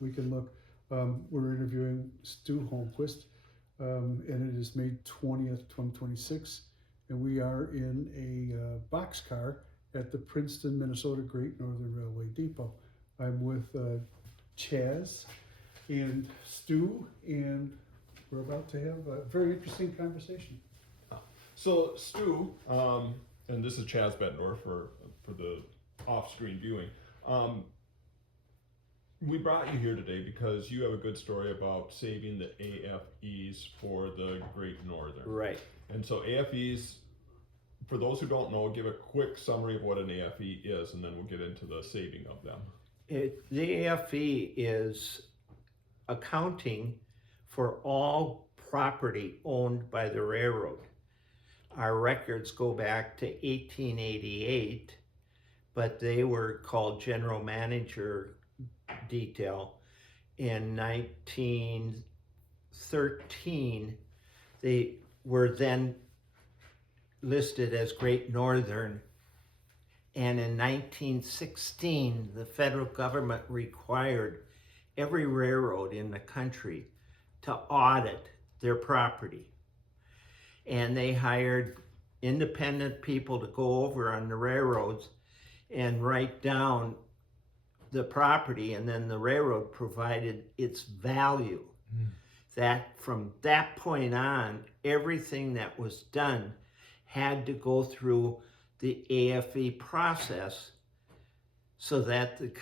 we can look. We're interviewing Stu Holmquist, and it is May 20th, 2026, and we are in a boxcar at the Princeton, Minnesota Great Northern Railway Depot. I'm with Chaz and Stu, and we're about to have a very interesting conversation. So Stu, and this is Chaz Bettendorf for the off-screen viewing. We brought you here today because you have a good story about saving the AFEs for the Great Northern. Right. And so AFEs, for those who don't know, give a quick summary of what an AFE is, and then we'll get into the saving of them. The AFE is accounting for all property owned by the railroad. Our records go back to 1888, but they were called general manager detail. In 1913, they were then listed as Great Northern, and in 1916 the federal government required every railroad in the country to audit their property, and they hired independent people to go over on the railroads and write down the property, and then the railroad provided its value. That from that point on, everything that was done had to go through the AFE process so that the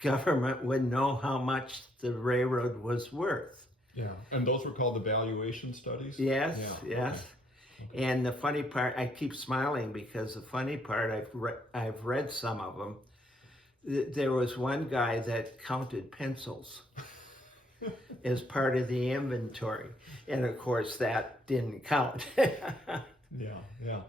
government would know how much the railroad was worth. Yeah, and those were called the valuation studies? Yes, Yeah. yes. Okay. And the funny part, I keep smiling because the funny part, I've read some of them. There was one guy that counted pencils as part of the inventory, and of course that didn't count. Yeah.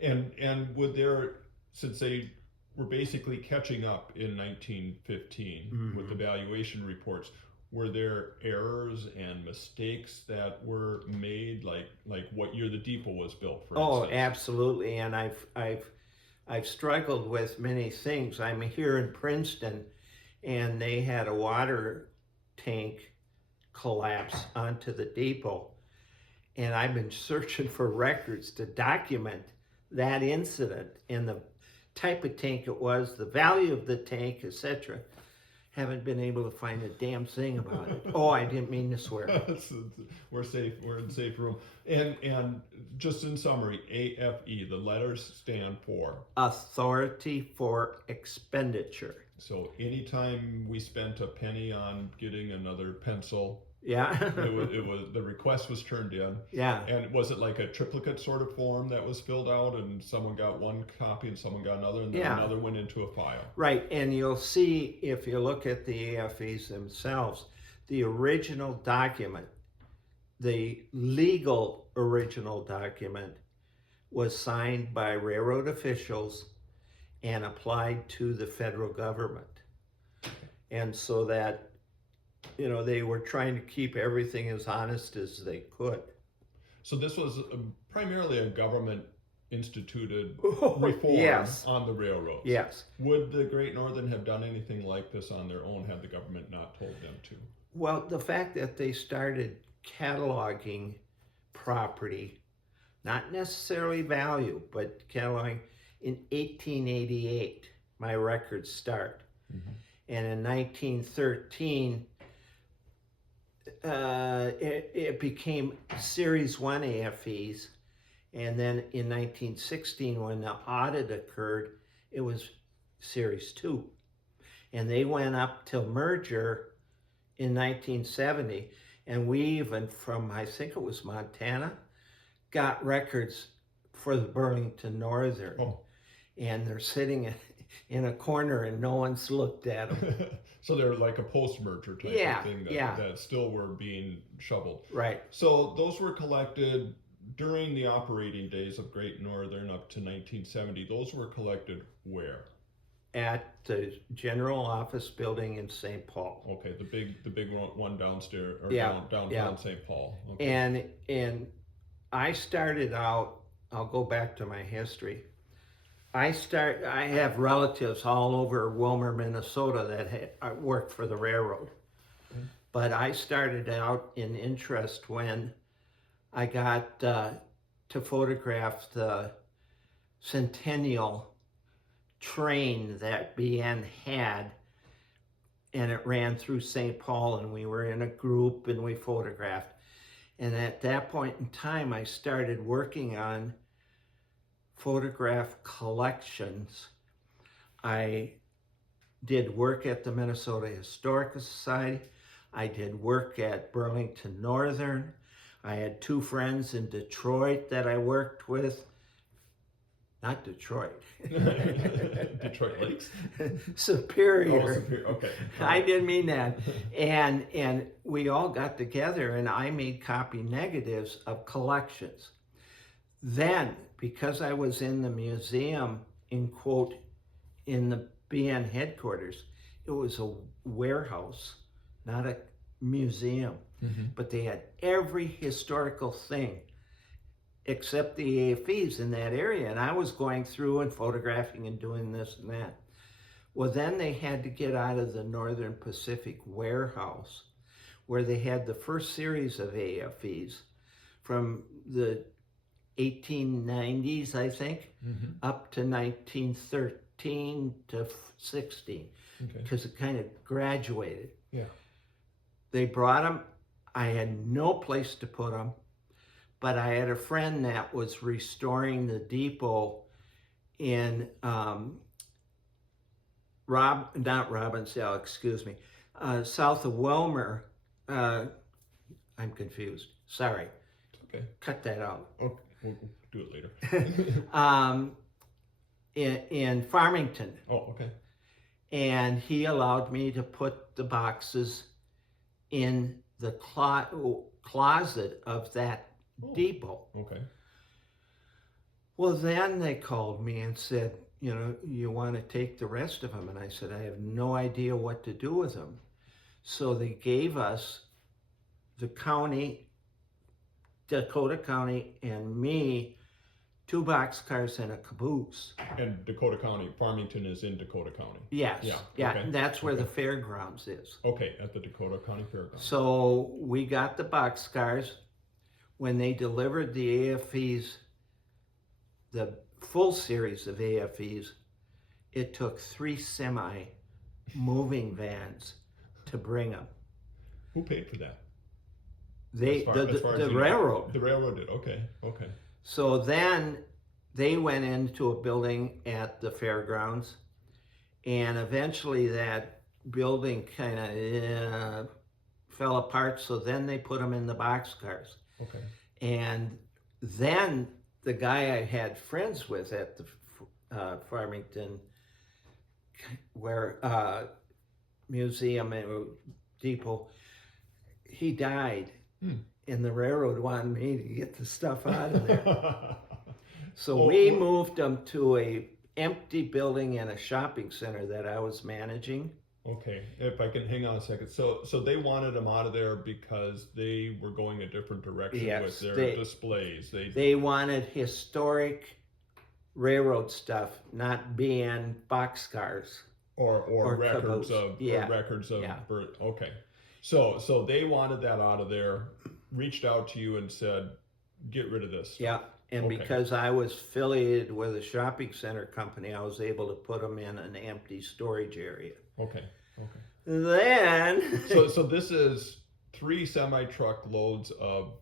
And would there, since they were basically catching up in 1915 with the valuation reports, were there errors and mistakes that were made, like what year the depot was built, for instance? Oh, absolutely. And I've struggled with many things. I'm here in Princeton, and they had a water tank collapse onto the depot, and I've been searching for records to document that incident and the type of tank it was, the value of the tank, etc. Haven't been able to find a damn thing about it. Oh, I didn't mean to swear. We're safe. We're in safe room. And just in summary, AFE, the letters stand for Authority for Expenditure. So anytime we spent a penny on getting another pencil, yeah, it was the request was turned in. Yeah. And was it like a triplicate sort of form that was filled out, and someone got one copy and someone got another, and then another went into a file? Right. And you'll see, if you look at the AFEs themselves, the original document, the legal original document, was signed by railroad officials and applied to the federal government. And so that, they were trying to keep everything as honest as they could. So this was primarily a government instituted reform on the railroads. Yes. Would the Great Northern have done anything like this on their own had the government not told them to? Well, the fact that they started cataloging property, not necessarily value, but cataloging in 1888, my records start. And in 1913, it became Series 1 AFEs, and then in 1916, when the audit occurred, it was Series 2. And they went up till merger in 1970, and we even, from I think it was Montana, got records for the Burlington Northern. Oh. And they're sitting in a corner and no one's looked at them. So they're like a post-merger type of thing that still were being shoveled. Right. So those were collected during the operating days of Great Northern up to 1970. Those were collected where? At the general office building in St. Paul. Okay, the big one downstairs or downtown St. Paul. Okay. And I started out, I'll go back to my history. I have relatives all over Wilmer, Minnesota that worked for the railroad. But I started out in interest when I got to photograph the Centennial train that BN had, and it ran through St. Paul, and we were in a group and we photographed. And at that point in time, I started working on photograph collections. I did work at the Minnesota Historical Society. I did work at Burlington Northern. I had 2 friends in Detroit that I worked with. Not Detroit. Detroit Lakes? Superior. Oh, Superior. Okay. I didn't mean that. And we all got together and I made copy negatives of collections. Then, because I was in the museum, in quote, in the BN headquarters, it was a warehouse, not a museum. Mm-hmm. But they had every historical thing except the AFEs in that area. And I was going through and photographing and doing this and that. Well, then they had to get out of the Northern Pacific warehouse where they had the first series of AFEs from the 1890s, I think, Mm-hmm. up to 1913 to 16, Okay. because it kind of graduated. Yeah. They brought them. I had no place to put them. But I had a friend that was restoring the depot in south of Wilmer. I'm confused. Sorry. Okay. Cut that out. Okay. We'll do it later. In Farmington. Oh, okay. And he allowed me to put the boxes in the closet of that depot. Okay. Well, then they called me and said, you want to take the rest of them? And I said, I have no idea what to do with them. So they gave us, the county, Dakota County, and me, 2 boxcars and a caboose. And Dakota County, Farmington is in Dakota County. Yes. Yeah. Okay. And that's where the fairgrounds is. Okay, at the Dakota County Fairgrounds. So we got the boxcars. When they delivered the AFEs, the full series of AFEs, it took 3 moving vans to bring them. Who paid for that? The you know? railroad. The railroad did. Okay. Okay. So then they went into a building at the fairgrounds, and eventually that building kind of fell apart. So then they put them in the boxcars. Okay. And then the guy I had friends with at the Farmington museum and depot, he died. And the railroad wanted me to get the stuff out of there. So we moved them to a empty building and a shopping center that I was managing. Okay, if I can hang on a second. So they wanted them out of there because they were going a different direction with their displays. They wanted historic railroad stuff, not BN boxcars. Or records caboose. of birth. Okay. So they wanted that out of there, reached out to you and said, get rid of this. Yeah. And because I was affiliated with a shopping center company, I was able to put them in an empty storage area. Okay. Then so this is 3 semi-truck loads of,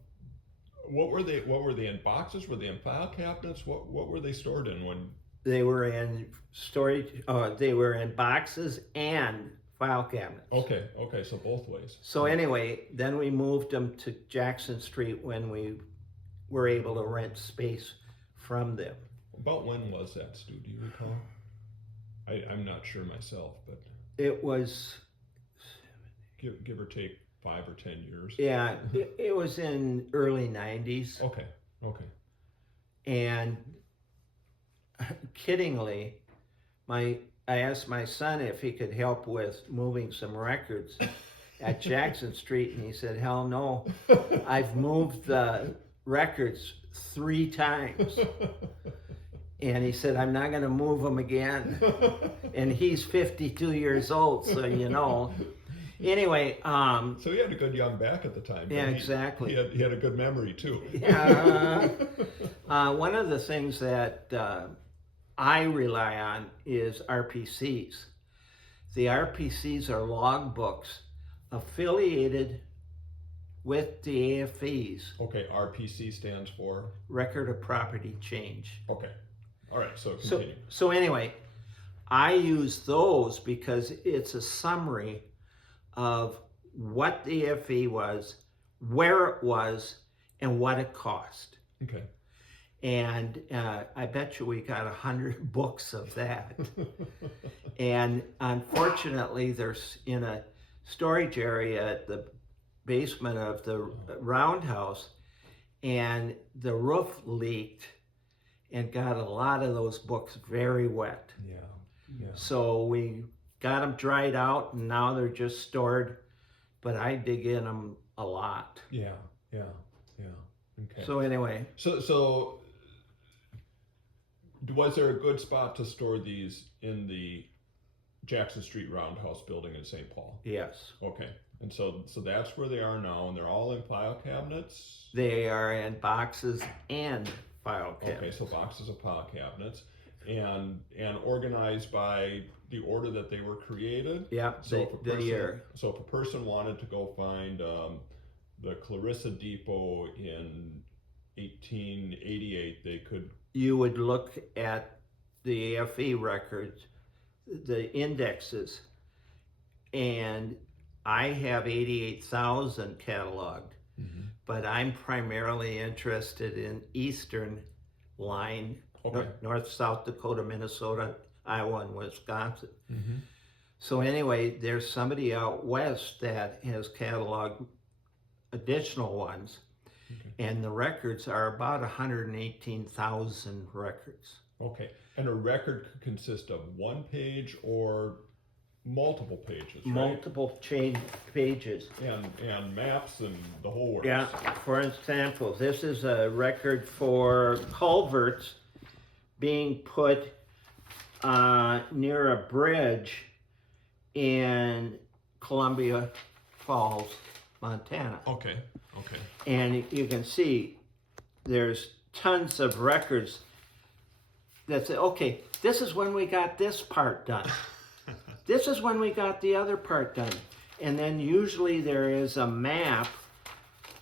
what were they in boxes? Were they in file cabinets? What were they stored in when? They were in storage. They were in boxes and file cabinets. Okay, so both ways. So anyway, then we moved them to Jackson Street when we were able to rent space from them. About when was that, Stu? Do you recall? I'm not sure myself, but it was give or take 5 or 10 years. Yeah, it was in early 90s. Okay. And kiddingly, I asked my son if he could help with moving some records at Jackson Street, and he said, hell no. I've moved the records 3 times. And he said, I'm not going to move them again. And he's 52 years old, so you know. Anyway, So he had a good young back at the time. yeah, He- exactly. He had a good memory too. Yeah. One of the things that I rely on is RPCs. The RPCs are logbooks affiliated with the AFEs, Okay, RPC stands for. Record of Property Change. Okay, all right. So So, continue. so anyway, I use those because it's a summary of what the AFE was, where it was, and what it cost. Okay. And I bet you we got 100 books of that. And unfortunately, there's in a storage area at the basement of the roundhouse, and the roof leaked and got a lot of those books very wet. Yeah. Yeah. So we got them dried out, and now they're just stored, but I dig in them a lot. Yeah. Yeah. Yeah. Okay. So anyway, So was there a good spot to store these in the Jackson Street Roundhouse building in St. Paul? yes, Okay. And so that's where they are now, and they're all in file cabinets. they are in boxes and file cabinets. Okay, so boxes of file cabinets, and organized by the order that they were created. Yeah, So if a the person, year. so if a person wanted to go find the Clarissa Depot in 1888, they could. You would look at the AFE records, the indexes, and I have 88,000 cataloged, but I'm primarily interested in eastern line, Okay. North, South Dakota, Minnesota, Iowa, and Wisconsin. Mm-hmm. So anyway, there's somebody out west that has cataloged additional ones, and the records are about 118,000 records. Okay, and a record could consist of one page or multiple pages, right? Multiple chain pages. And maps and the whole works. Yeah, for example, this is a record for culverts being put near a bridge in Columbia Falls, Montana. Okay. Okay. And you can see there's tons of records that say, okay, this is when we got this part done. This is when we got the other part done. And then usually there is a map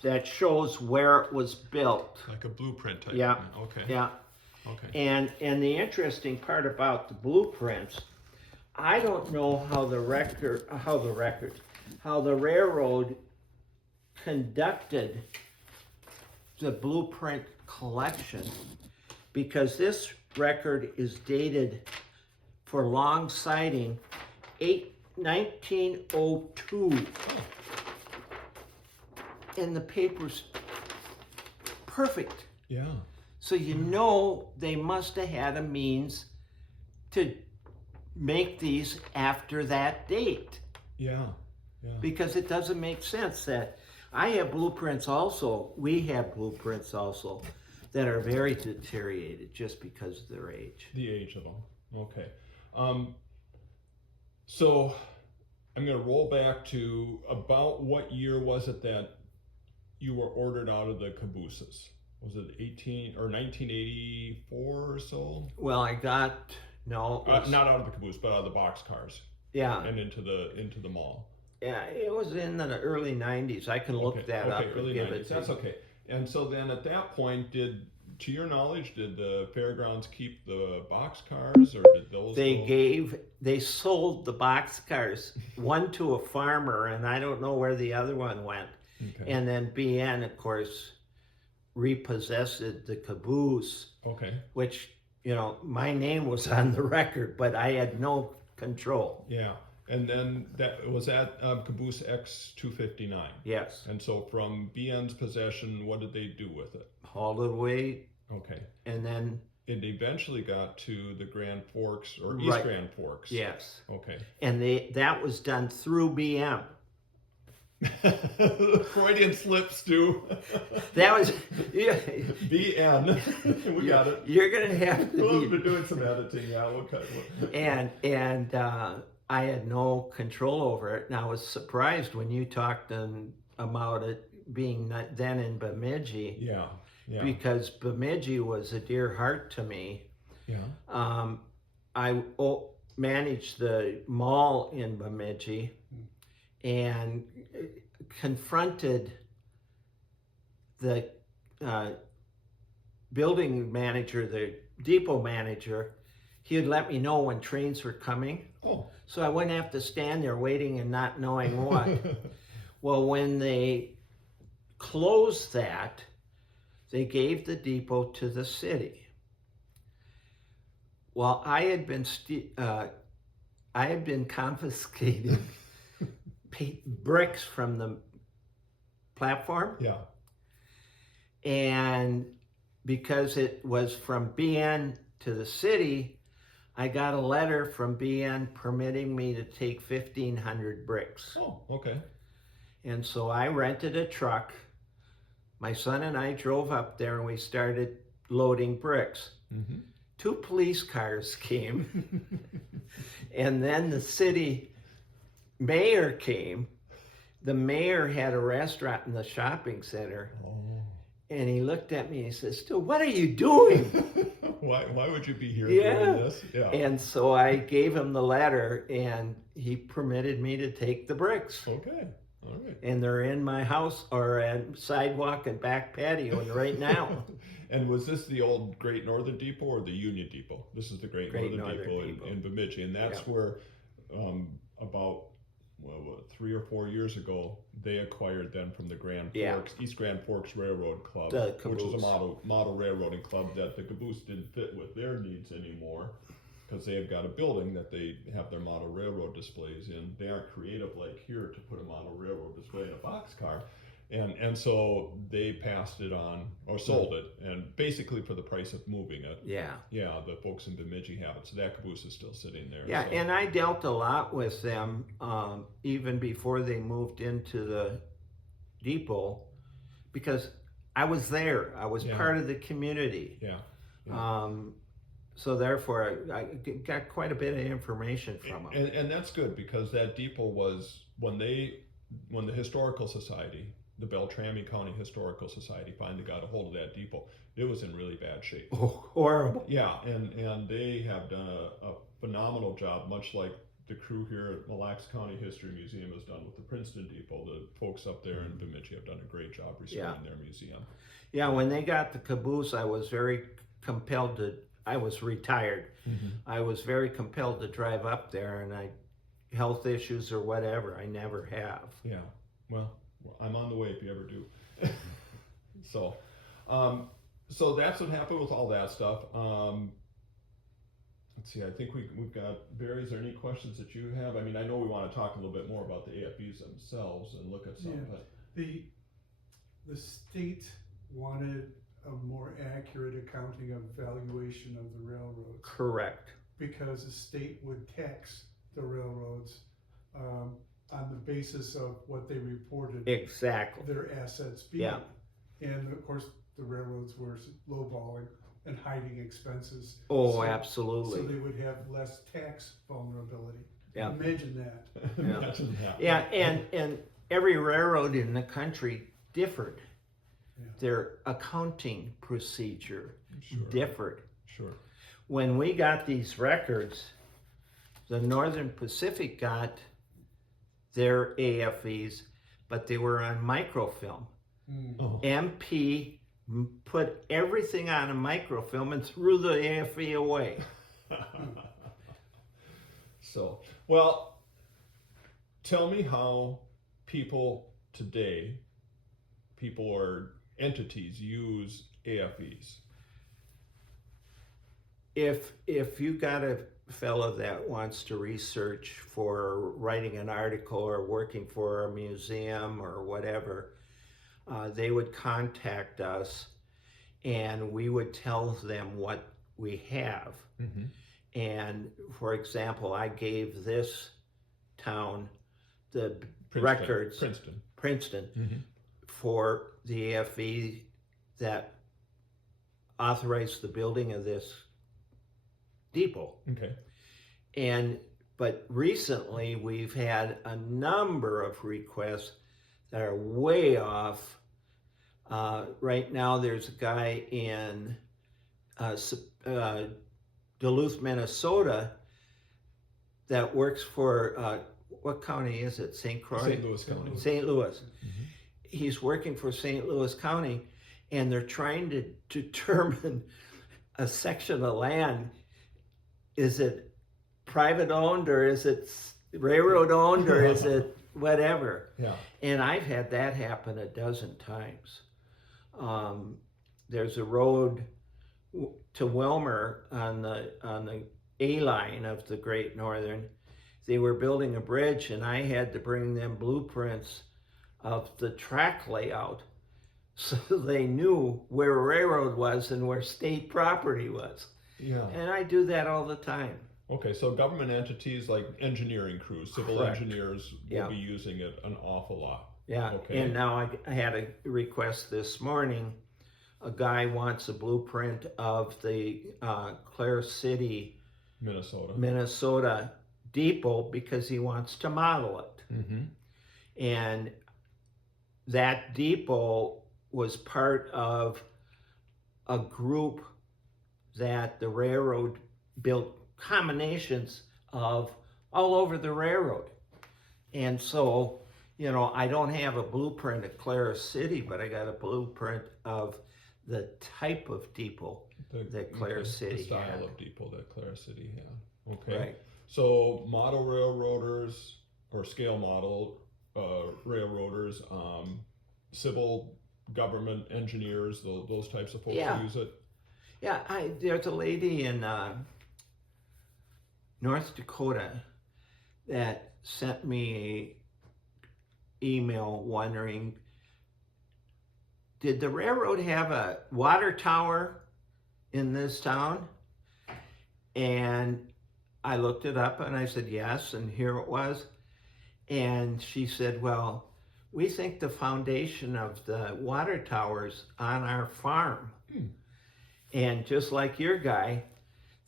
that shows where it was built. Like a blueprint type. Yeah. Okay. Yeah. Okay. And the interesting part about the blueprints, I don't know how the railroad conducted the blueprint collection, because this record is dated for long sighting 1902, and the paper's perfect. Yeah. So you know they must have had a means to make these after that date, Yeah. Yeah. because it doesn't make sense that I have blueprints also, we have blueprints also that are very deteriorated just because of their age. The age of them. Okay. So I'm going to roll back to about what year was it that you were ordered out of the cabooses? Was it 1984 or so? Well, I got, no, it's- Not out of the caboose, but out of the boxcars yeah, and into the mall. yeah, it was in the early 90s. I can look that up and early give 90s. it to That's you. okay. And so then at that point, to your knowledge, did the fairgrounds keep the boxcars, or did those? They sold the boxcars, one to a farmer, and I don't know where the other one went. Okay. And then BN, of course, repossessed the caboose, Okay. which, you know, my name was on the record, but I had no control. Yeah. And then that was at caboose X259. Yes, And so from BN's possession, what did they do with it? hauled it away, Okay. and then, It eventually got to the Grand Forks or East Right. Grand Forks. yes. Okay. And that was done through BM. Freudian slip, Stu. That was, yeah, BN. We got it. you're gonna have We'll to be doing some editing. Yeah, we'll cut it. and I had no control over it, and I was surprised when you talked about it being then in Bemidji, Yeah. Yeah. because Bemidji was a dear heart to me. Yeah. I managed the mall in Bemidji and confronted the building manager, the depot manager. He would let me know when trains were coming. Oh. So I wouldn't have to stand there waiting and not knowing what. Well, when they closed that, they gave the depot to the city. Well, I had been confiscating bricks from the platform. Yeah. And because it was from BN to the city, I got a letter from BN permitting me to take 1,500 bricks. Oh, okay. And so I rented a truck. My son and I drove up there and we started loading bricks. Mm-hmm. 2 police cars came, and then the city mayor came. The mayor had a restaurant in the shopping center. Oh. And he looked at me and he says, "Stu, what are you doing?" Why would you be here Yeah. doing this? Yeah. And so I gave him the letter, and he permitted me to take the bricks. Okay. All right. And they're in my house or at sidewalk and back patio right now. And was this the old Great Northern Depot or the Union Depot? This is the Great Northern Depot in Bemidji, and that's where about 3 or 4 years ago they acquired them from the East Grand Forks Railroad Club, which is a model railroading club that the caboose didn't fit with their needs anymore, because they have got a building that they have their model railroad displays in. They aren't creative like here to put a model railroad display in a boxcar. And so they passed it on or sold it, and basically for the price of moving it. Yeah. Yeah, the folks in Bemidji have it. So that caboose is still sitting there. Yeah, so. and I dealt a lot with them even before they moved into the depot, because I was there. I was part of the community. Yeah. So therefore, I got quite a bit of information from them. And that's good, because that depot was, when the Historical Society, the Beltrami County Historical Society, finally got a hold of that depot, it was in really bad shape. Oh, horrible. Yeah, and they have done a phenomenal job, much like the crew here at Mille Lacs County History Museum has done with the Princeton Depot. The folks up there in Bemidji have done a great job restoring their museum. Yeah, when they got the caboose, I was very compelled to, I was retired. Mm-hmm. I was very compelled to drive up there, and health issues or whatever, I never have. Yeah, well, I'm on the way if you ever do. So that's what happened with all that stuff. Let's see, I think we've got, Barry, is there any questions that you have? I mean, I know we want to talk a little bit more about the AFEs themselves and look at some, but the state wanted a more accurate accounting of valuation of the railroads, Correct. because the state would tax the railroads on the basis of what they reported Exactly. their assets being. Yeah. And of course, the railroads were lowballing and hiding expenses. Oh, So absolutely. they would have less tax vulnerability. Yeah. Imagine that. imagine that. Yeah, and every railroad in the country differed. Yeah. Their accounting procedure Sure. differed. Sure. When we got these records, the Northern Pacific got their AFEs, but they were on microfilm. Oh. MP put everything on a microfilm and threw the AFE away. So, well, tell me how people today, or entities, use AFEs. If you got a fellow that wants to research for writing an article or working for a museum or whatever, they would contact us and we would tell them what we have. Mm-hmm. And for example, I gave this town the Princeton. records, Princeton. Mm-hmm. for the AFE that authorized the building of this depot. Okay. but recently we've had a number of requests that are way off. Right now there's a guy in Duluth, Minnesota that works for, what county is it? St. Croix? St. Louis County. St. Louis. Mhm. He's working for St. Louis County, and they're trying to determine a section of land. Is it private owned, or is it railroad owned, or is it whatever? Yeah. And I've had that happen a dozen times. There's a road to Wilmer on the A line of the Great Northern. They were building a bridge, and I had to bring them blueprints of the track layout so they knew where railroad was and where state property was. Yeah. And I do that all the time. Okay, so government entities like engineering crews, civil Correct. engineers will Yeah. be using it an awful lot. Yeah, Okay. and now I had a request this morning. A guy wants a blueprint of the Clare City, Minnesota depot because he wants to model it. Mm-hmm. And that depot was part of a group that the railroad built combinations of all over the railroad. And so, you know, I don't have a blueprint of Clare City, but I got a blueprint of the type of depot that Clare City the style had. of depot that Clare City had. Okay. Right. So model railroaders or scale model railroaders, civil government engineers, those types of folks who use it. Yeah, there's a lady in North Dakota that sent me an email wondering, did the railroad have a water tower in this town? And I looked it up and I said yes, and here it was. And she said, well, we think the foundation of the water tower's on our farm. And just like your guy,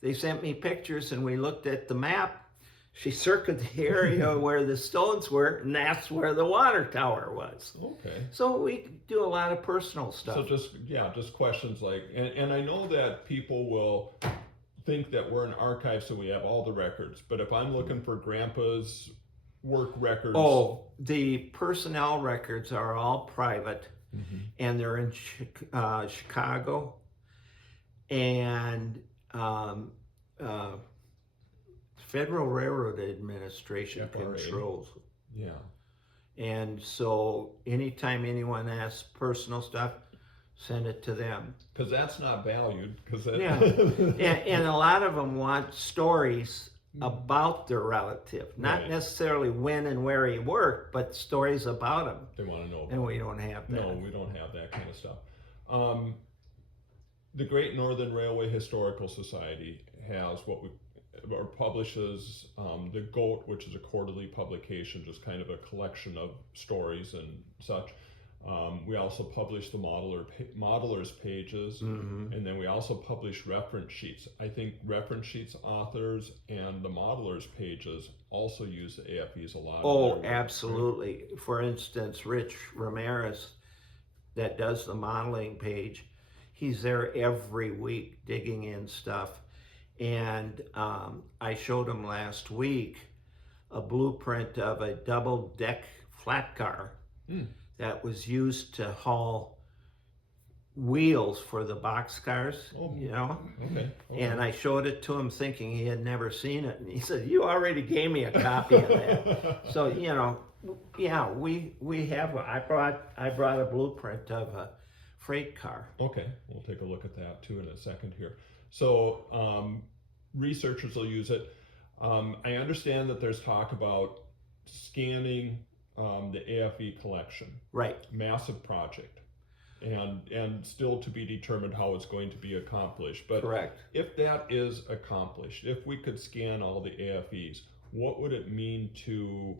they sent me pictures and we looked at the map. She circled the area where the stones were, and that's where the water tower was. Okay. So we do a lot of personal stuff. So just questions like, and I know that people will think that we're an archive, so we have all the records. But if I'm looking for Grandpa's work records, the personnel records are all private, and they're in Chicago, and Federal Railroad Administration FRA. controls. Yeah. And so anytime anyone asks personal stuff, send it to them. Because that's not valued. Yeah. And a lot of them want stories about their relative, not Right. necessarily when and where he worked, but stories about him. They want to know. And we don't have that. No, we don't have that kind of stuff. The Great Northern Railway Historical Society has publishes the GOAT, which is a quarterly publication, just kind of a collection of stories and such. We also publish the modelers pages, and then we also publish reference sheets. I think reference sheets authors and the modelers pages also use the AFEs a lot. Oh, absolutely. Right? For instance, Rich Ramirez, that does the modeling page, he's there every week digging in stuff. And I showed him last week a blueprint of a double-deck flat car that was used to haul wheels for the boxcars, you know? Okay. And I showed it to him thinking he had never seen it. And he said, you already gave me a copy of that. So, you know, yeah, we have, I brought a blueprint of a freight car. Okay, we'll take a look at that too in a second here. So researchers will use it. I understand that there's talk about scanning the AFE collection. Right. Massive project. And still to be determined how it's going to be accomplished. But correct. If that is accomplished, if we could scan all the AFEs, what would it mean to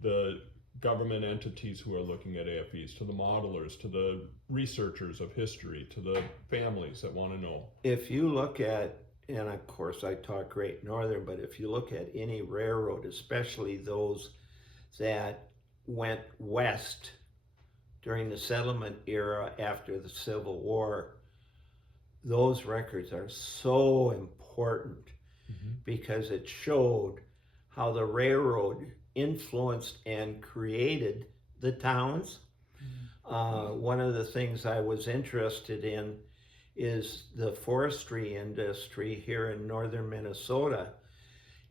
the government entities who are looking at AFEs, to the modelers, to the researchers of history, to the families that want to know? If you look at and of course I taught Great Northern, but if you look at any railroad, especially those that went west during the settlement era after the Civil War, those records are so important because it showed how the railroad influenced and created the towns. One of the things I was interested in is the forestry industry here in northern Minnesota.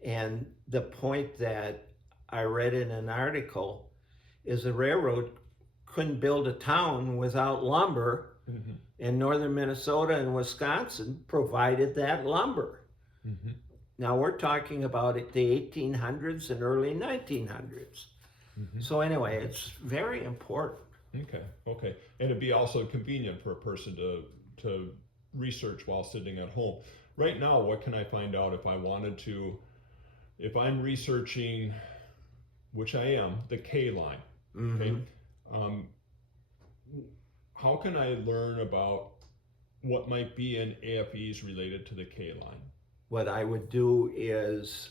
And the point that I read in an article is the railroad couldn't build a town without lumber, and northern Minnesota and Wisconsin provided that lumber. Now we're talking about the 1800s and early 1900s. So anyway, it's very important. Okay. And it'd be also convenient for a person to research while sitting at home. Right now, what can I find out if I wanted to, if I'm researching, which I am, the K line, okay? How can I learn about what might be in AFEs related to the K line? What I would do is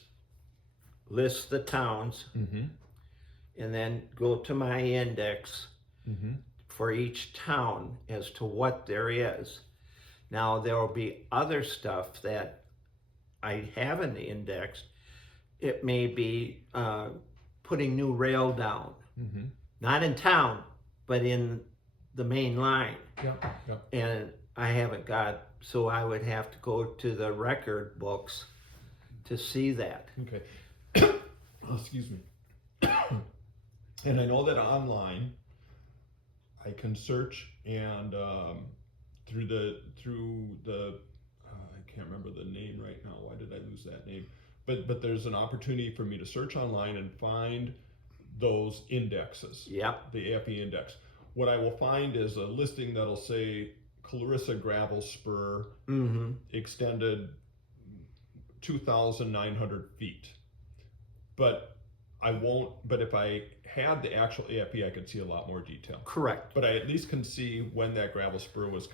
list the towns and then go to my index for each town as to what there is. Now there will be other stuff that I haven't indexed. It may be putting new rail down, not in town, but in the main line. And I haven't got, so I would have to go to the record books to see that. Okay. Excuse me. And I know that online I can search and through the I can't remember the name right now. Why did I lose that name? But there's an opportunity for me to search online and find those indexes. The AFE index. What I will find is a listing that'll say Clarissa Gravel Spur extended 2,900 feet. But I won't, but if I had the actual AFE, I could see a lot more detail. Correct. But I at least can see when that gravel spur was,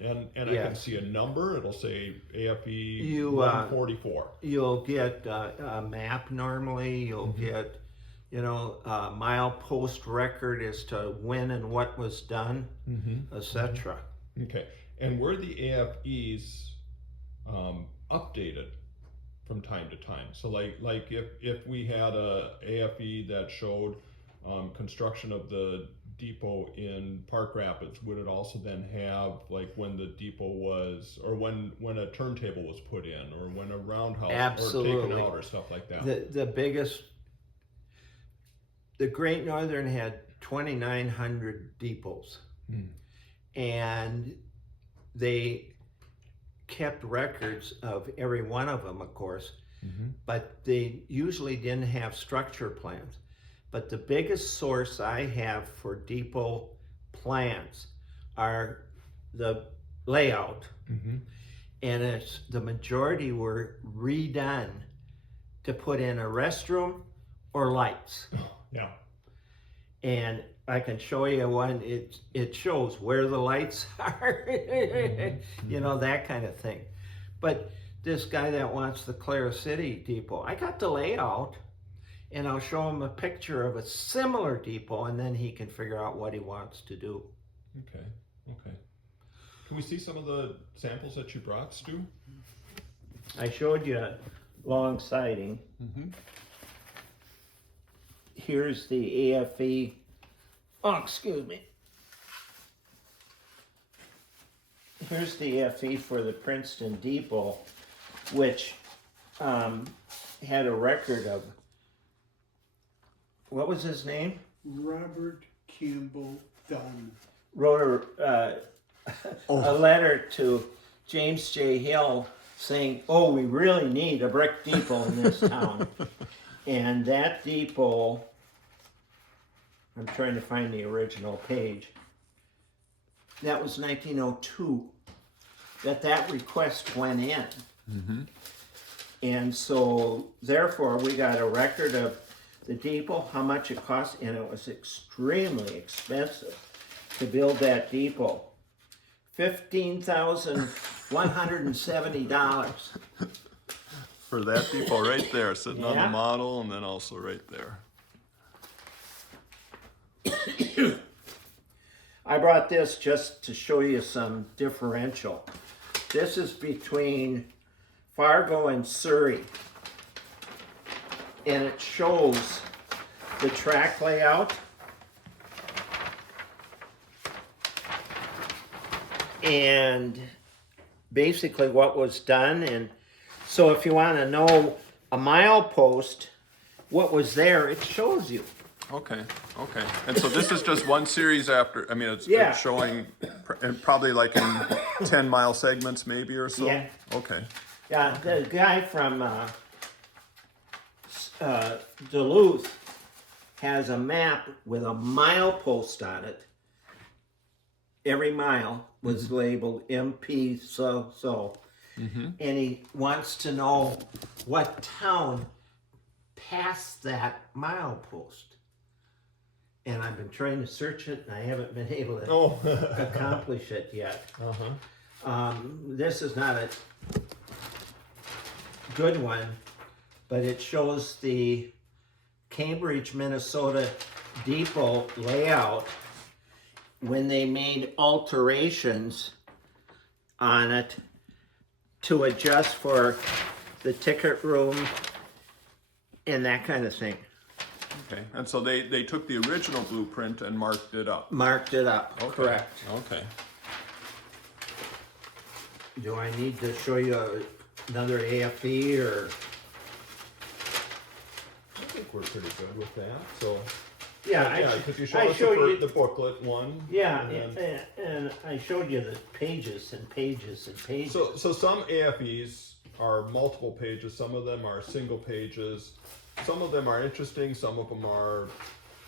and I can see a number. It'll say AFE 144. You'll get a map normally. You'll get, a mile post record as to when and what was done, etc. Okay. And were the AFEs updated from time to time? So like if we had a AFE that showed construction of the depot in Park Rapids, would it also then have like when the depot was, or when a turntable was put in, or when a roundhouse or taken out or stuff like that? The Great Northern had 2,900 depots, and they kept records of every one of them, of course, but they usually didn't have structure plans. But the biggest source I have for depot plans are the layout, and the majority were redone to put in a restroom or lights. And I can show you one. It shows where the lights are, that kind of thing. But this guy that wants the Clara City depot, I got the layout, and I'll show him a picture of a similar depot, and then he can figure out what he wants to do. Okay. Can we see some of the samples that you brought, Stu? I showed you long siding. Here's the AFE. Oh, excuse me. Here's the AFE for the Princeton Depot, which had a record of, what was his name? Robert Campbell Dunn. Wrote a letter to James J. Hill saying, we really need a brick depot in this town. And that depot, I'm trying to find the original page. That was 1902 that request went in. And so therefore we got a record of the depot, how much it cost, and it was extremely expensive to build that depot. $15,170. For that depot right there, sitting on the Yeah. model, and then also right there. I brought this just to show you some differential. This is between Fargo and Surrey. And it shows the track layout. And basically what was done. And so if you want to know a milepost, what was there, it shows you. Okay, okay. And so this is just one series after, I mean, it's Yeah. showing probably like in 10-mile segments maybe or so? Yeah. Okay. Yeah, the guy from Duluth has a map with a milepost on it. Every mile was labeled MP so. And he wants to know what town passed that milepost. And I've been trying to search it, and I haven't been able to accomplish it yet. This is not a good one, but it shows the Cambridge, Minnesota depot layout when they made alterations on it to adjust for the ticket room and that kind of thing. Okay. And so they took the original blueprint and marked it up. Marked it up, Okay. correct. Okay. Do I need to show you another AFE or? I think we're pretty good with that. So Yeah, because you I showed us showed you. the booklet one. Yeah, and then- and I showed you the pages and pages and pages. So some AFEs are multiple pages. Some of them are single pages. Some of them are interesting. Some of them are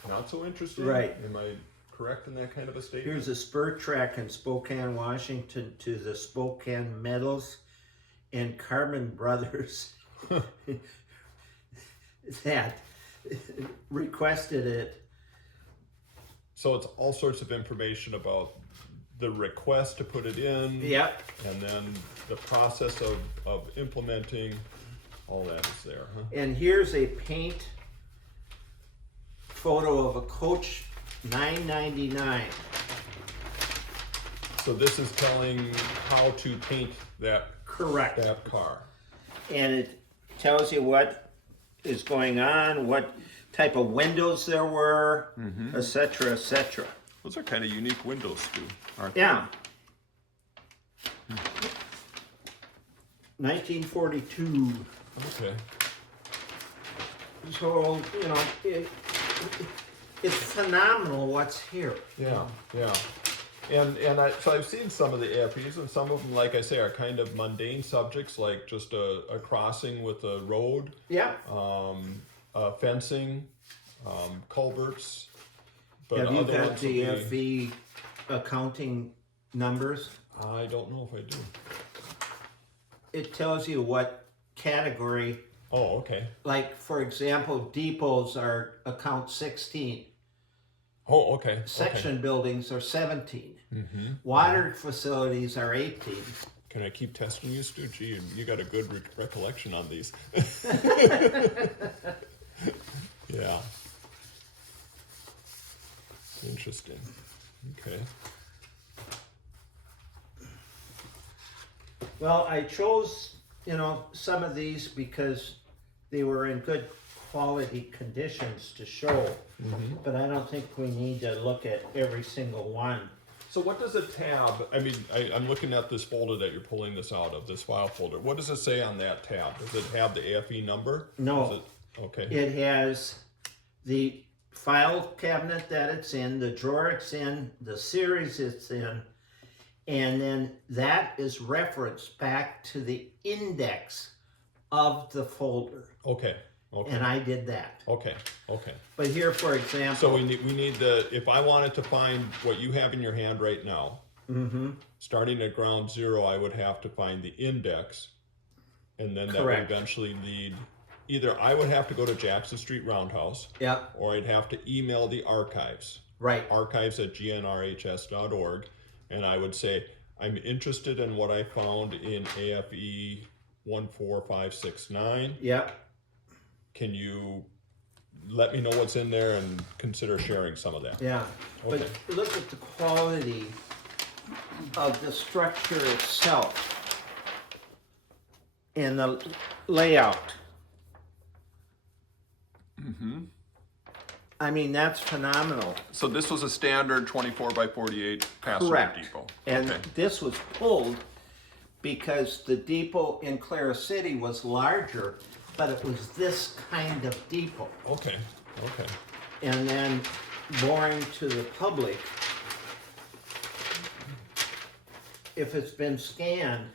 not so interesting. Right. Am I correct in that kind of a statement? Here's a spur track in Spokane, Washington to the Spokane Metals and Carbon Brothers that requested it. So it's all sorts of information about the request to put it in. Yep. And then the process of implementing. All that is there, huh? And here's a paint photo of a Coach 999. So this is telling how to paint that Correct. that car. And it tells you what is going on, what type of windows there were, etc., etc. Those are kind of unique windows, Stu, aren't Yeah. 1942. they? Okay. So, you know, it's phenomenal what's here. Yeah, yeah. And so I've seen some of the AFEs, and some of them, like I say, are kind of mundane subjects, like just a crossing with a road, Yeah. fencing, culverts. But Have you other got ones the will be- FE accounting numbers? I don't know if I do. It tells you what category, Oh, okay. like for example, depots are account 16. Oh, okay. Section buildings are 17. Mm-hmm. Water facilities are 18. Can I keep testing you, Stu? Gee, you got a good recollection on these. Yeah. Interesting. Okay. Well, I chose, you know, some of these because they were in good quality conditions to show, but I don't think we need to look at every single one. So what does a tab, I mean, I'm looking at this folder that you're pulling this out of, this file folder. What does it say on that tab? Does it have the AFE number? No. Is it, okay. It has the file cabinet that it's in, the drawer it's in, the series it's in, and then that is referenced back to the index of the folder. Okay. Okay. And I did that. Okay. Okay. But here, for example, So we need the, if I wanted to find what you have in your hand right now, starting at ground zero, I would have to find the index, and then that would Correct. eventually lead, either I would have to go to Jackson Street Roundhouse, yep, or I'd have to email the archives, right, archives@gnrhs.org, and I would say, I'm interested in what I found in AFE 14569. Yep. Can you let me know what's in there and consider sharing some of that? Yeah. Okay. But look at the quality of the structure itself and the layout. Mm-hmm. I mean, that's phenomenal. So this was a standard 24 by 48 passenger Correct. depot. And Okay. this was pulled because the depot in Clara City was larger, but it was this kind of depot. Okay. Okay. And then boring to the public, if it's been scanned,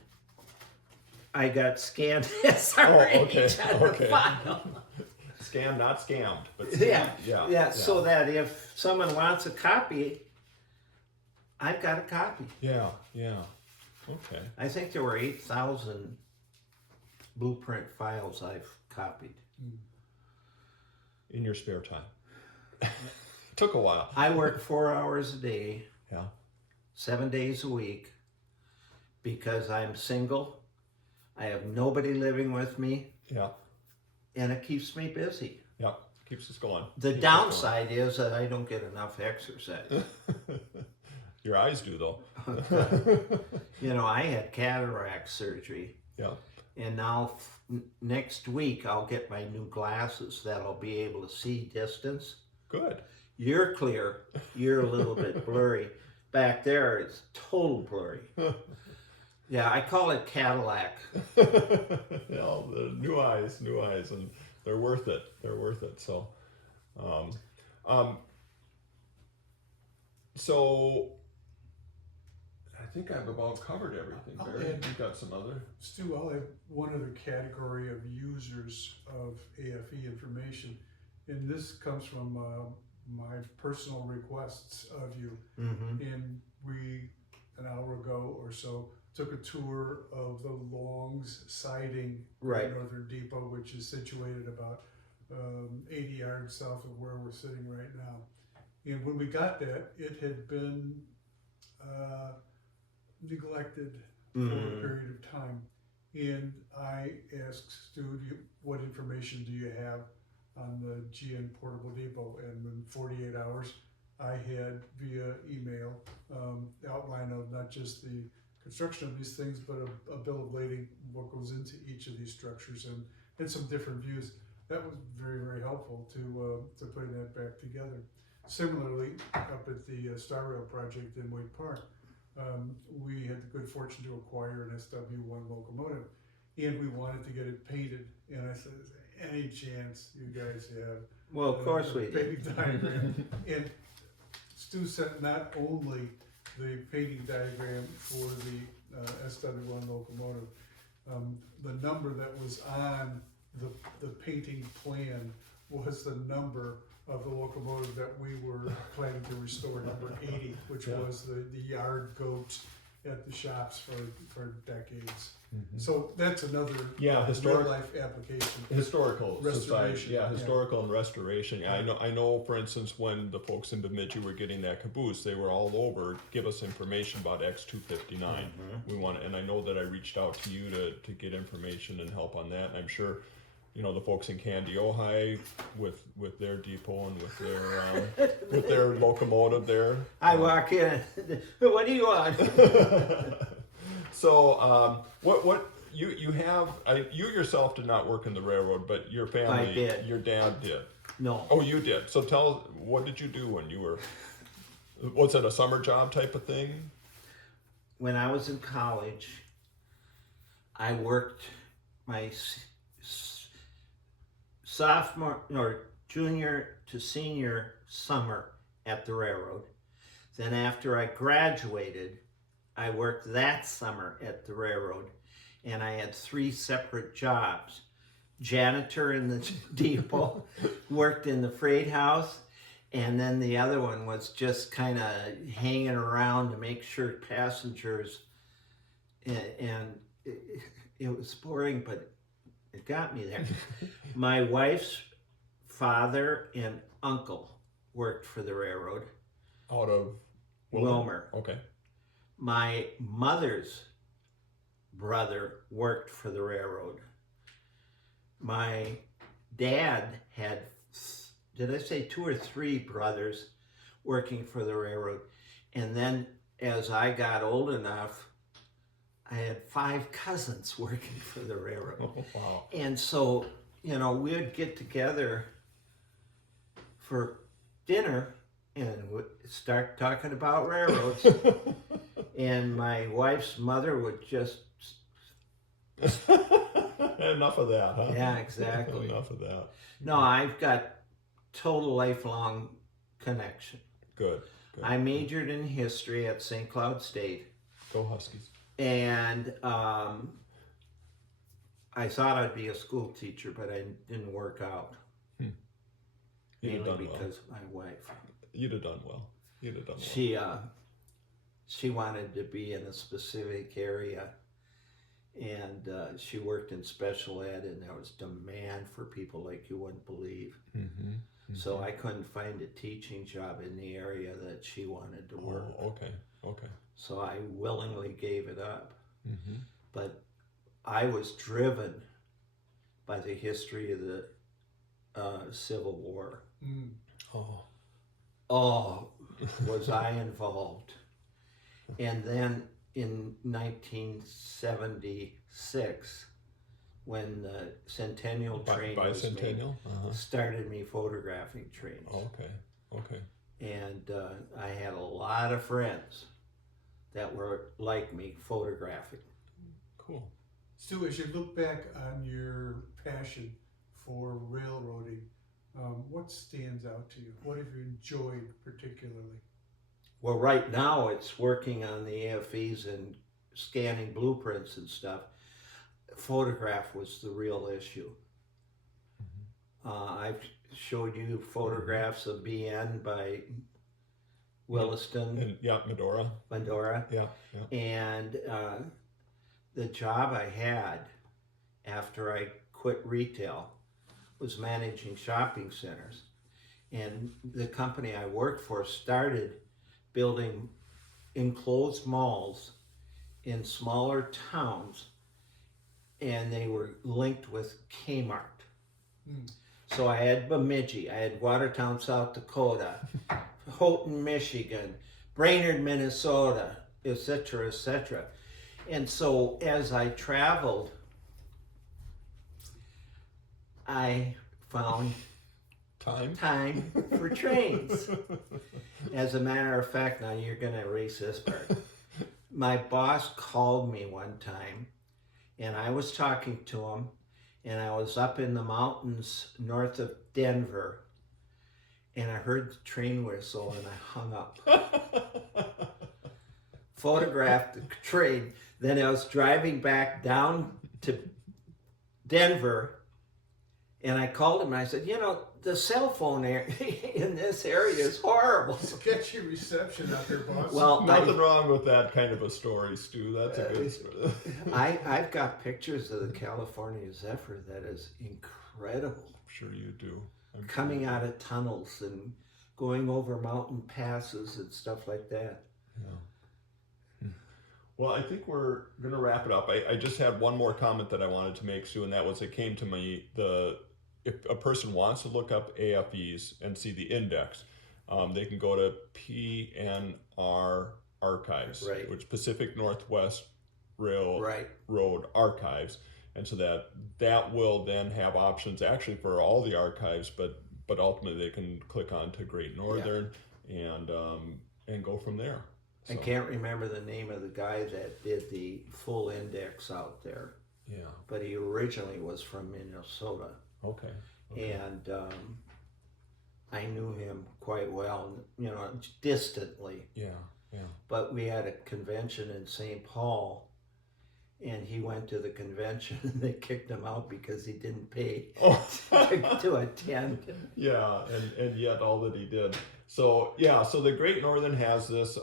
I got scanned SRH on the file. Scammed, not scammed, but Yeah, scammed. yeah, so that if someone wants a copy, I've got a copy. Yeah, yeah. Okay. I think there were 8,000 blueprint files I've copied. In your spare time. Took a while. I work 4 hours a day, Yeah. 7 days a week, because I'm single. I have nobody living with me, Yeah. and it keeps me busy. Yeah. Keeps us going. The Keeps us downside is that I don't get enough exercise. going. Your eyes do though. You know, I had cataract surgery, Yeah. and now next week I'll get my new glasses that'll be able to see distance. Good. You're clear, you're a little bit blurry. Back there it's total blurry. Yeah, I call it Cadillac. Yeah, the new eyes, and they're worth it. They're worth it. So, so I think I've about covered everything. I'll Barry, add- you've got some other. Stu, I'll add one other category of users of AFE information, and this comes from my personal requests of you. Mm-hmm. And we, an hour ago or so, took a tour of the Longs siding Right. Northern Depot, which is situated about 80 yards south of where we're sitting right now. And when we got that, it had been neglected for a period of time. And I asked Stu, what information do you have on the GN Portable Depot? And in 48 hours, I had via email outline of not just the construction of these things, but a bill of lading, what goes into each of these structures, and some different views. That was very, very helpful to putting that back together. Similarly, up at the Star Rail project in Wade Park, we had the good fortune to acquire an SW1 locomotive, and we wanted to get it painted. And I said, any chance you guys have? Well, of course we painting did. diagram. And Stu sent not only the painting diagram for the SW1 locomotive, the number that was on the painting plan was the number of the locomotive that we were planning to restore, number 80, which was the yard goat at the shops for decades. Mm-hmm. So that's another historic real life application. Historical society, Restoration, yeah, yeah. historical and restoration. Yeah, I know. For instance, when the folks in Bemidji were getting that caboose, they were all over. Give us information about X259. Mm-hmm. We want, and I know that I reached out to you to get information and help on that. And I'm sure, you know, the folks in Candy, Ojai, with their depot and with their locomotive there. I walk in, what do you want? So, what you have? You yourself did not work in the railroad, but your family, I did. Your dad did. No. Oh, you did. So what did you do when you were? Was it a summer job type of thing? When I was in college, I worked my sophomore or junior to senior summer at the railroad. Then after I graduated, I worked that summer at the railroad, and I had 3 separate jobs. Janitor in the depot, worked in the freight house, and then the other one was just kind of hanging around to make sure passengers, and it was boring, but it got me there. My wife's father and uncle worked for the railroad. Out of Wilmer. Okay. My mother's brother worked for the railroad. My dad had, did I say 2 or 3 brothers working for the railroad? And then as I got old enough, I had 5 cousins working for the railroad. Oh, wow. And so, you know, we'd get together for dinner and we'd start talking about railroads. And my wife's mother would just... Enough of that, huh? Yeah, exactly. Enough of that. No, I've got total lifelong connection. Good. I majored in history at St. Cloud State. Go Huskies. And I thought I'd be a school teacher, but I didn't work out. Mainly because my wife. You'd have done well. You'd have done well. She wanted to be in a specific area, and she worked in special ed, and there was demand for people like you wouldn't believe. Mm-hmm. Mm-hmm. So I couldn't find a teaching job in the area that she wanted to work. Oh, okay. So I willingly gave it up. Mm-hmm. But I was driven by the history of the Civil War. Mm. Oh, was I involved. And then in 1976, when the Centennial train was made, started me photographing trains. Okay. And I had a lot of friends that were like me photographing. Cool. Stu, as you look back on your passion for railroading, what stands out to you? What have you enjoyed particularly? Well, right now it's working on the AFEs and scanning blueprints and stuff. Photograph was the real issue. I've showed you photographs of BN by Williston. And, Medora. Yeah. And the job I had after I quit retail was managing shopping centers. And the company I worked for started building enclosed malls in smaller towns, and they were linked with Kmart. So I had Bemidji, I had Watertown, South Dakota, Houghton, Michigan, Brainerd, Minnesota, etc., etc. And so as I traveled, I found time for trains. As a matter of fact, now you're going to erase this part. My boss called me one time, and I was talking to him, and I was up in the mountains north of Denver, and I heard the train whistle, and I hung up. Photographed the train. Then I was driving back down to Denver, and I called him and I said, you know, the cell phone in this area is horrible. Sketchy reception out there, boss. Well, nothing wrong with that kind of a story, Stu. That's a good story. I've got pictures of the California Zephyr that is incredible. I'm sure you do. Coming out of tunnels and going over mountain passes and stuff like that. Yeah. Well, I think we're going to wrap it up. I just had one more comment that I wanted to make, Stu, and that was, it came to me, if a person wants to look up AFEs and see the index, they can go to PNR Archives, right, which Pacific Northwest Railroad Archives. And so that will then have options actually for all the archives, but ultimately they can click on to Great Northern and go from there. So. I can't remember the name of the guy that did the full index out there. Yeah. But he originally was from Minnesota. Okay. And I knew him quite well, you know, distantly. Yeah. But we had a convention in St. Paul, and he went to the convention, and they kicked him out because he didn't pay to attend. Yeah, and yet all that he did. So yeah, so the Great Northern has this.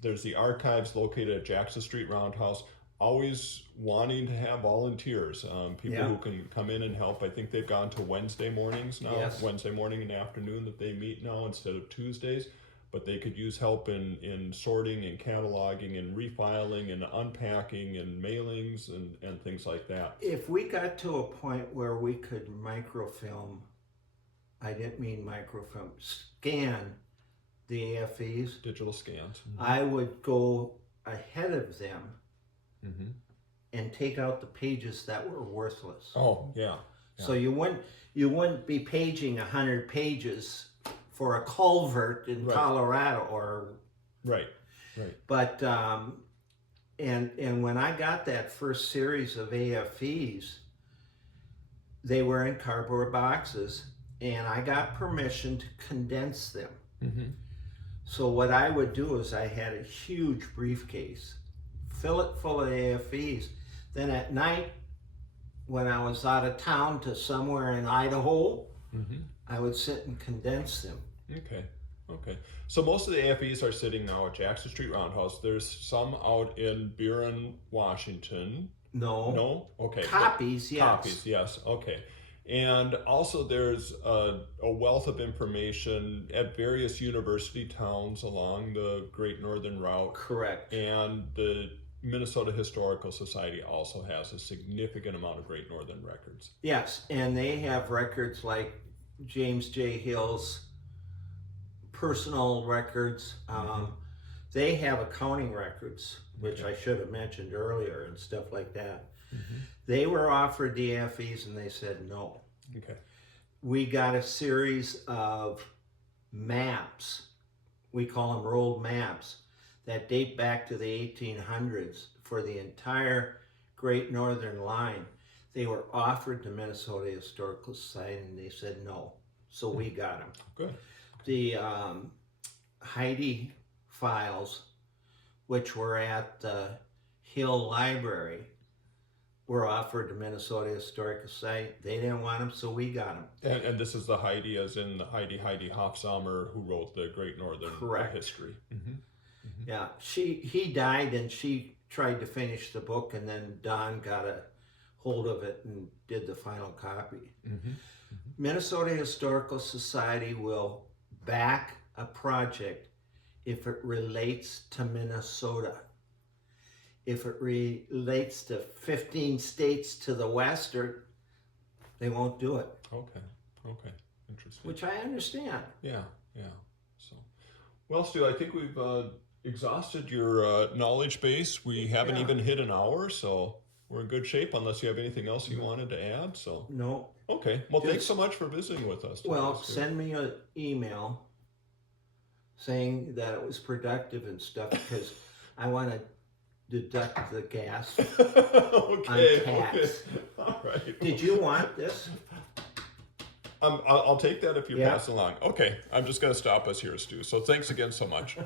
There's the archives located at Jackson Street Roundhouse. Always wanting to have volunteers, people who can come in and help. I think they've gone to Wednesday mornings now. Yes. Wednesday morning and afternoon that they meet now instead of Tuesdays. but they could use help in sorting and cataloging and refiling and unpacking and mailings and things like that. If we got to a point where we could microfilm, I didn't mean microfilm, scan the AFEs, Digital scans. I would go ahead of them Mm-hmm. and take out the pages that were worthless. Oh, yeah. So you wouldn't be paging 100 pages for a culvert in Right. Colorado or Right. but and when I got that first series of AFEs, they were in cardboard boxes, and I got permission to condense them. Mm-hmm. So what I would do is I had a huge briefcase, fill it full of AFEs. Then at night, when I was out of town to somewhere in Idaho, Mm-hmm. I would sit and condense them. Okay. So most of the AFEs are sitting now at Jackson Street Roundhouse. There's some out in Buren, Washington. No? Okay. Copies, yes. Copies, yes. Okay. And also there's a wealth of information at various university towns along the Great Northern Route. Correct. And the Minnesota Historical Society also has a significant amount of Great Northern records. Yes, and they have records like James J. Hill's personal records. They have accounting records, which I should have mentioned earlier, and stuff like that. Mm-hmm. They were offered the AFEs and they said no. Okay. We got a series of maps, we call them rolled maps, that date back to the 1800s for the entire Great Northern line. They were offered to Minnesota Historical Society and they said no. So we got them. Good. The Heidi files, which were at the Hill Library, were offered to Minnesota Historical Society. They didn't want them, so we got them. And this is the Heidi, as in the Heidi Hofsaumer, who wrote the Great Northern Correct. history. Mm-hmm. Mm-hmm. Yeah, he died and she tried to finish the book, and then Don got a hold of it and did the final copy. Mm-hmm. Minnesota Historical Society will back a project if it relates to Minnesota. If it relates to 15 states to the west, or they won't do it. Okay. Interesting. Which I understand. Yeah. So, well, Stu, I think we've exhausted your knowledge base. We haven't even hit an hour, so we're in good shape unless you have anything else you wanted to add. So, No. okay. Well, thanks so much for visiting with us today, Well, Stu. send me an email saying that it was productive and stuff, because I want to deduct the gas Okay. on tax. All right. Did you want this? I'll take that if you Yeah. pass along. Okay, I'm just going to stop us here, Stu. So thanks again so much.